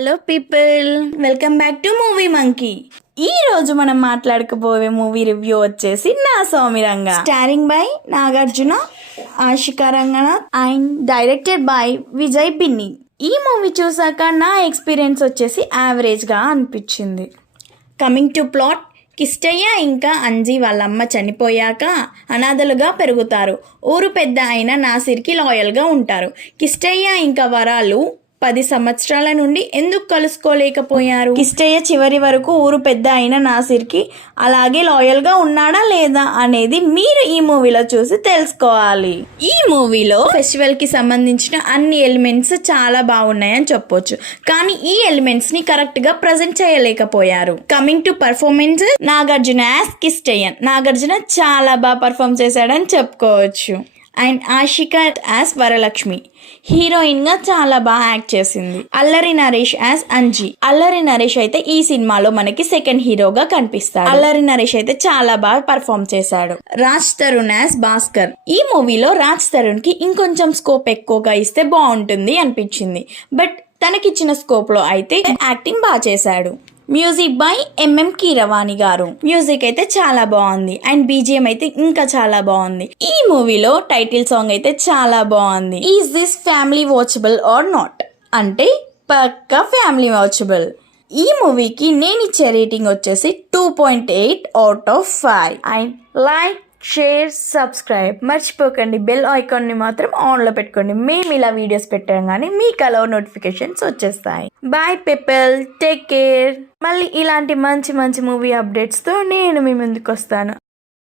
Hello people, welcome back to movie monkey. ఈ రోజు మనం మాట్లాడుకోబోయే మూవీ రివ్యూ వచ్చేసి Naa Saamiranga, starring by Nagarjuna, Ashika Ranganath and directed by Vijay Binni. ఈ మూవీ చూసాక నా ఎక్స్పీరియన్స్ వచ్చేసి యావరేజ్గా అనిపించింది. కమింగ్ టు ప్లాట్, కిష్టయ్య ఇంకా అంజీ వాళ్ళమ్మ చనిపోయాక అనాథలుగా పెరుగుతారు. ఊరు పెద్ద అయిన నాసిర్కి లాయల్గా ఉంటారు. కిష్టయ్య ఇంకా వరాలు 10 సంవత్సరాల నుండి ఎందుకు కలుసుకోలేకపోయారు? కిష్టయ్య చివరి వరకు ఊరు పెద్ద అయిన నాసిర్కి అలాగే లాయల్గా ఉన్నాడా లేదా అనేది మీరు ఈ మూవీలో చూసి తెలుసుకోవాలి. ఈ మూవీలో ఫెస్టివల్కి సంబంధించిన అన్ని ఎలిమెంట్స్ చాలా బాగున్నాయని చెప్పొచ్చు, కానీ ఈ ఎలిమెంట్స్ ని కరెక్ట్గా ప్రజెంట్ చేయలేకపోయారు. Coming to performance, Nagarjuna as Kishtayya, Nagarjuna చాలా బాగా పర్ఫామ్ చేశాడని చెప్పుకోవచ్చు. And Ashika as Varalakshmi heroine గా చాలా బాగా యాక్ట్ చేసింది. అల్లరి నరేష్ యాజ్ అంజీ. అల్లరి నరేష్ అయితే ఈ సినిమాలో మనకి సెకండ్ హీరోగా కనిపిస్తాడు. అల్లరి నరేష్ అయితే చాలా బాగా పర్ఫామ్ చేశాడు. రాజ్ తరుణ్ యాజ్ భాస్కర్. ఈ మూవీలో రాజ్ తరుణ్ కి ఇంకొంచెం స్కోప్ ఎక్కువగా ఇస్తే బాగుంటుంది అనిపించింది, బట్ తనకిచ్చిన స్కోప్ లో అయితే యాక్టింగ్ బాగా చేశాడు. మ్యూజిక్ బై ఎంఎం కీరవాణి గారు. మ్యూజిక్ అయితే చాలా బాగుంది అండ్ బీజిఎం అయితే ఇంకా చాలా బాగుంది. ఈ మూవీలో టైటిల్ సాంగ్ అయితే చాలా బాగుంది. Is this family watchable or not అంటే పక్కా ఫ్యామిలీ వాచబుల్. ఈ మూవీకి నేను ఇచ్చే రేటింగ్ వచ్చేసి 2.8 out of 5. And like, share, subscribe మర్చిపోకండి. బెల్ ఐకాన్ ని మాత్రం ఆన్ లో పెట్టుకోండి. మేము ఇలా వీడియోస్ పెట్టగానే మీకు అలా నోటిఫికేషన్స్ వచ్చేస్తాయి. Bye people, take care. మళ్ళీ ఇలాంటి మంచి మంచి మూవీ అప్డేట్స్ తో నేను మీ ముందుకు వస్తాను.